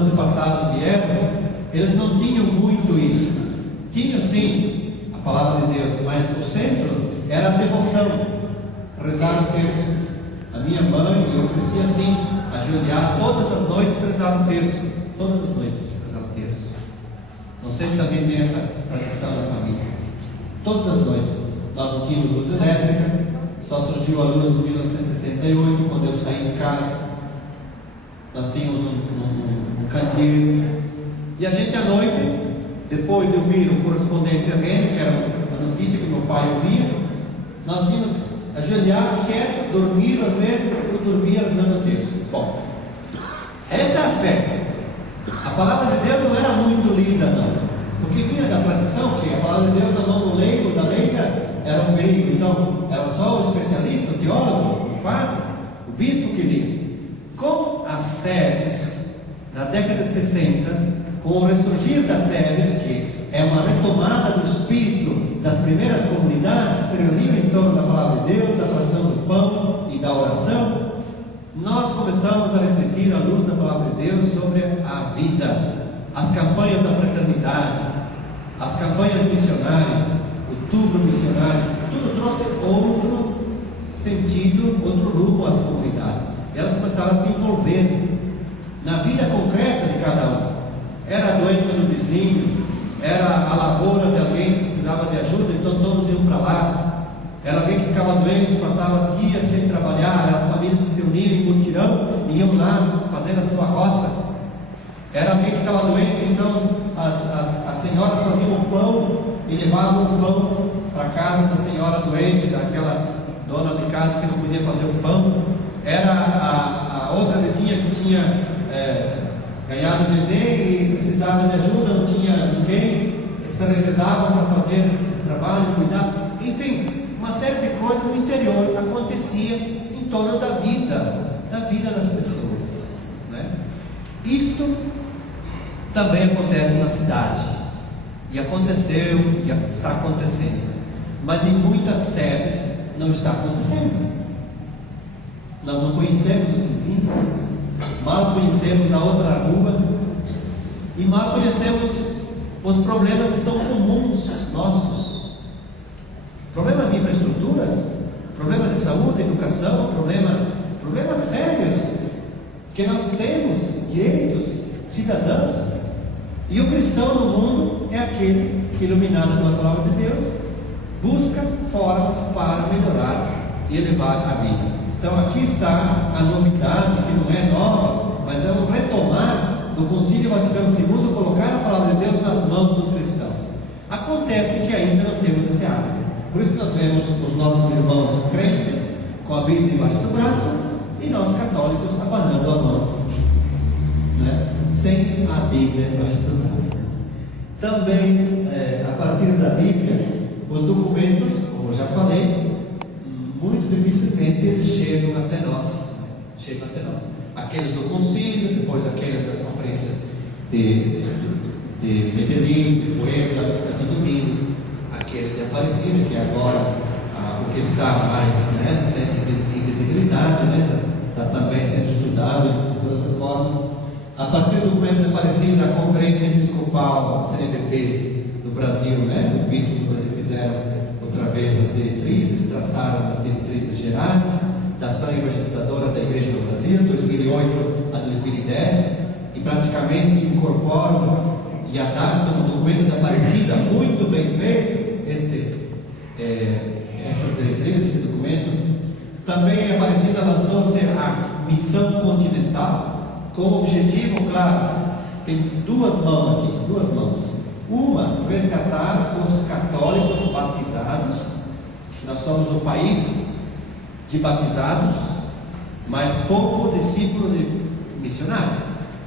antepassados vieram, eles não tinham muito isso. Tinham sim a palavra de Deus, mas o centro era a devoção, rezar o terço. A minha mãe, eu cresci assim, ajoelhar todas as noites, rezar o terço. Todas as noites rezar o terço. Não sei se alguém tem essa tradição na família. Todas as noites. Nós não tínhamos luz elétrica, só surgiu a luz em 1978, quando eu saí de casa. Nós tínhamos um candeeiro. E a gente à noite, depois de ouvir o correspondente Rene, que era a notícia que meu pai ouvia, nós tínhamos que ajoelhar quieto, dormir às vezes, eu dormia rezando o terço. Bom, essa é a fé. A palavra de Deus não era muito lida, não. Porque vinha da tradição que a palavra de Deus na mão do leigo, da leiga, era um grego. Então, era só o especialista, o teólogo, o padre, o bispo que lia. Com as SEBs, na década de 60, com o ressurgir das SEBs, que é uma retomada do espírito das primeiras comunidades que se reuniam em torno da palavra de Deus, da fração do pão e da oração, nós começamos a refletir à luz da palavra de Deus sobre a vida, as campanhas da fraternidade, as campanhas missionárias, o tubo missionário, tudo trouxe outro sentido, outro rumo às comunidades. Elas começaram a se envolver na vida concreta de cada um. Era a doença do vizinho, era a lavoura de alguém que precisava de ajuda, então todos iam para lá. Era alguém que ficava doente, passava dias sem trabalhar, as famílias se reuniam em mutirão e iam lá fazendo a sua roça. Era alguém que estava doente, então as senhoras faziam o pão e levavam o pão para a casa da senhora doente, daquela dona de casa que não podia fazer o pão. Era a outra vizinha que tinha ganhado um bebê e precisava de ajuda, não tinha ninguém, se revezavam para fazer esse trabalho, cuidar. Enfim, uma série de coisas no interior acontecia em torno da vida das pessoas, né? Isto também acontece na cidade, e aconteceu, e está acontecendo, mas em muitas SEBs não está acontecendo. Nós não conhecemos os vizinhos, mal conhecemos a outra rua, e mal conhecemos os problemas que são comuns nossos. Problemas de infraestruturas, problema de saúde, educação, problemas sérios que nós temos, direitos, cidadãos. E o cristão no mundo é aquele que, iluminado pela palavra de Deus, busca formas para melhorar e elevar a vida. Então aqui está a novidade, que não é nova, mas é um retomar do Concílio Vaticano II, colocar a palavra de Deus nas mãos dos cristãos. Acontece que ainda não temos esse hábito. Por isso nós vemos os nossos irmãos crentes com a Bíblia embaixo do braço e nós católicos abanando a mão, né? Sem a Bíblia embaixo do braço. Também, a partir da Bíblia, os documentos, como eu já falei, muito dificilmente eles chegam até nós. Aqueles do concílio, depois aqueles das conferências de Medellín, de Puebla, de Santo Domingo, aquele de Aparecida, que é agora o que está mais sem visibilidade, né? Está também sendo estudado de todas as formas. A partir do documento de Aparecida, a Conferência Episcopal, a CNBB do Brasil, né? Os bispos do Brasil fizeram outra vez as diretrizes, traçaram as diretrizes gerais da ação evangelizadora da Igreja no Brasil, 2008 a 2010, e praticamente incorporam e adaptam o documento da Aparecida, muito bem feito, essas diretrizes, esse documento. Também a Aparecida lançou-se a Missão Continental, com o objetivo, claro, tem duas mãos. Uma, resgatar os católicos batizados. Nós somos um país de batizados, mas pouco discípulo de missionário.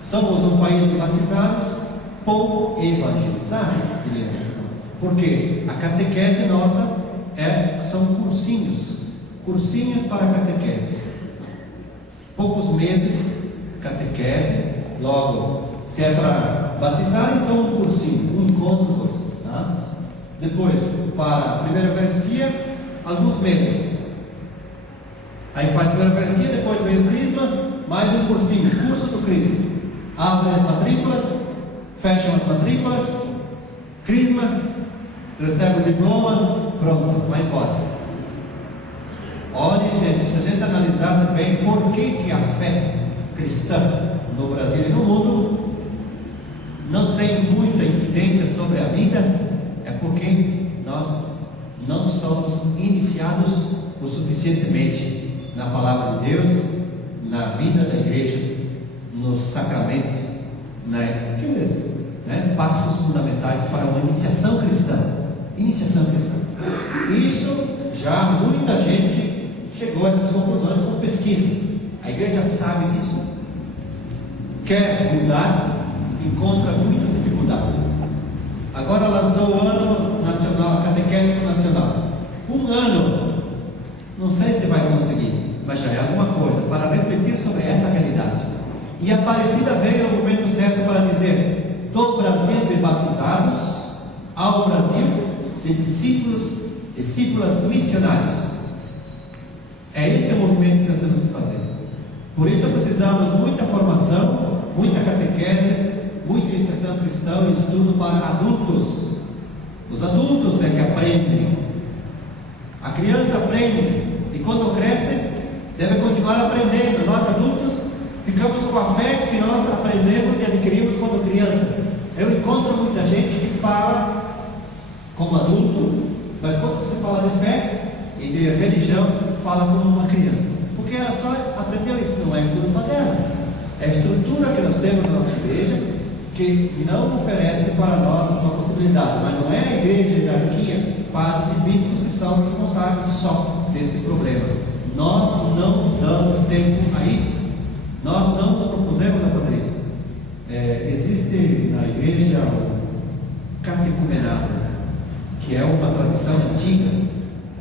Somos um país de batizados, pouco evangelizados. Por quê? A catequese nossa são cursinhos para a catequese. Poucos meses, catequese, logo, se é para batizar, então um cursinho, um encontro, dois, tá? Depois, para a primeira Eucaristia, alguns meses. Aí faz a primeira Eucaristia, depois vem o Crisma, mais um cursinho, curso do Crisma. abrem as matrículas, fecham as matrículas, crisma, recebe o diploma, pronto, vai embora. Olha, gente, se a gente analisasse bem por que a fé cristã no Brasil e no mundo não tem muita incidência sobre a vida, é porque nós não somos iniciados o suficientemente na palavra de Deus, na vida da igreja, nos sacramentos, naqueles passos fundamentais para uma iniciação cristã. Isso já muita gente chegou a essas conclusões com pesquisas. A igreja sabe disso, quer mudar, encontra muitas dificuldades. Agora lançou o ano nacional, catequético nacional. Um ano, não sei se vai conseguir, mas já é alguma coisa para refletir sobre essa realidade. E a Aparecida veio no momento certo para dizer: do Brasil de batizados ao Brasil de discípulas missionários. É esse o movimento que nós temos que fazer. Por isso precisamos muita formação, muita catequese, muita iniciação cristã e estudo para adultos. Os adultos é que aprendem. A criança aprende e quando cresce deve continuar aprendendo. Nós adultos ficamos com a fé que nós aprendemos e adquirimos quando criança. Eu encontro muita gente que fala como adulto, mas quando se fala de fé e de religião, fala como uma criança, porque ela só aprendeu isso. Não é culpa dela, é a estrutura que nós temos na nossa igreja que não oferece para nós uma possibilidade. Mas não é a igreja, a hierarquia, padres e bispos que são responsáveis só desse problema. Nós não damos tempo a isso, nós não nos propusemos a fazer isso. Existe na igreja o catecumenado, que é uma tradição antiga.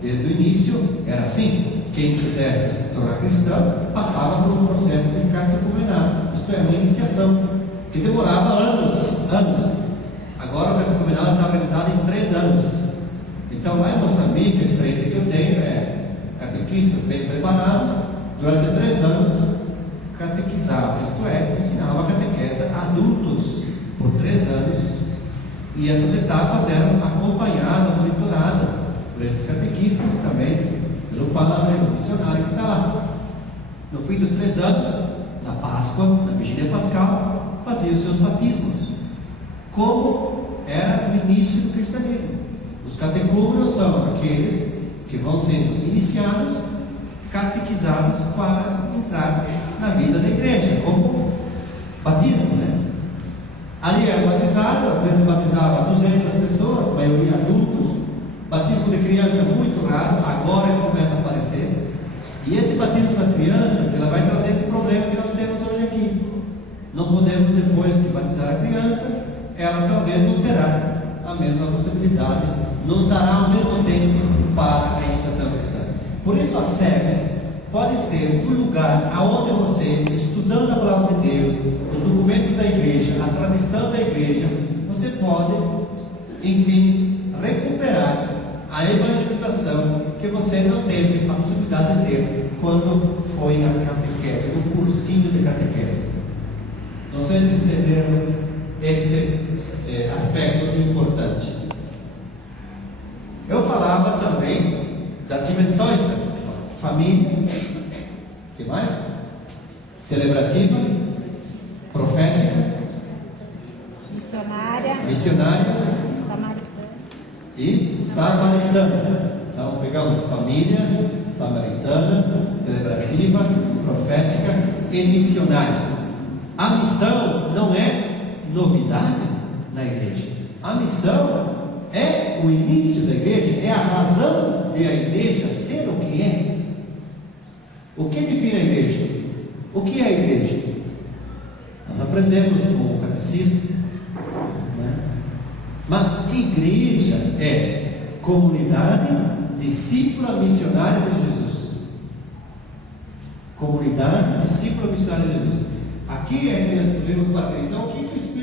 Desde o início era assim: quem quisesse se tornar cristão passava por um processo de catecumenado, isto é, uma iniciação que demorava anos. Agora o catecumenado está realizado em 3 anos. Então lá em Moçambique, a experiência que eu tenho é catequistas bem preparados, durante 3 anos catequizavam, isto é, ensinavam a catequese a adultos por 3 anos, e essas etapas eram acompanhadas, monitoradas por esses catequistas e também pelo padre, o missionário que está lá. No fim dos 3 anos, na Páscoa, na vigília pascal, fazia os seus batismos, como era o início do cristianismo. Os catecúmenos são aqueles que vão sendo iniciados, catequizados para entrar na vida da igreja, como batismo, Ali era batizado, às vezes batizava 200 pessoas, a maioria adultos. Batismo de criança muito raro, agora ele começa a aparecer. E esse batismo da criança, ela vai trazer esse problema que nós temos hoje aqui. Não podemos, depois de batizar a criança, ela talvez não terá a mesma possibilidade, não dará ao mesmo tempo para a iniciação cristã. Por isso as SEBs podem ser um lugar onde você, estudando a palavra de Deus, os documentos da igreja, a tradição da igreja, você pode, enfim, recuperar a evangelização que você não teve a possibilidade de ter quando foi na catequese, no cursinho de catequese. Não sei se entenderam este aspecto importante. Eu falava também das dimensões da família, que mais? Celebrativa, profética, missionária e samaritana. Então pegamos família, samaritana, celebrativa, profética e missionária. A missão não é novidade na igreja. A missão é o início da igreja, é a razão de a igreja ser o que é. O que define a igreja? O que é a igreja? Nós aprendemos com o catecismo, Mas igreja é comunidade discípula missionária de Jesus. Comunidade discípula missionária de Jesus. Aqui é que nós devemos bater. Então, o que o Espírito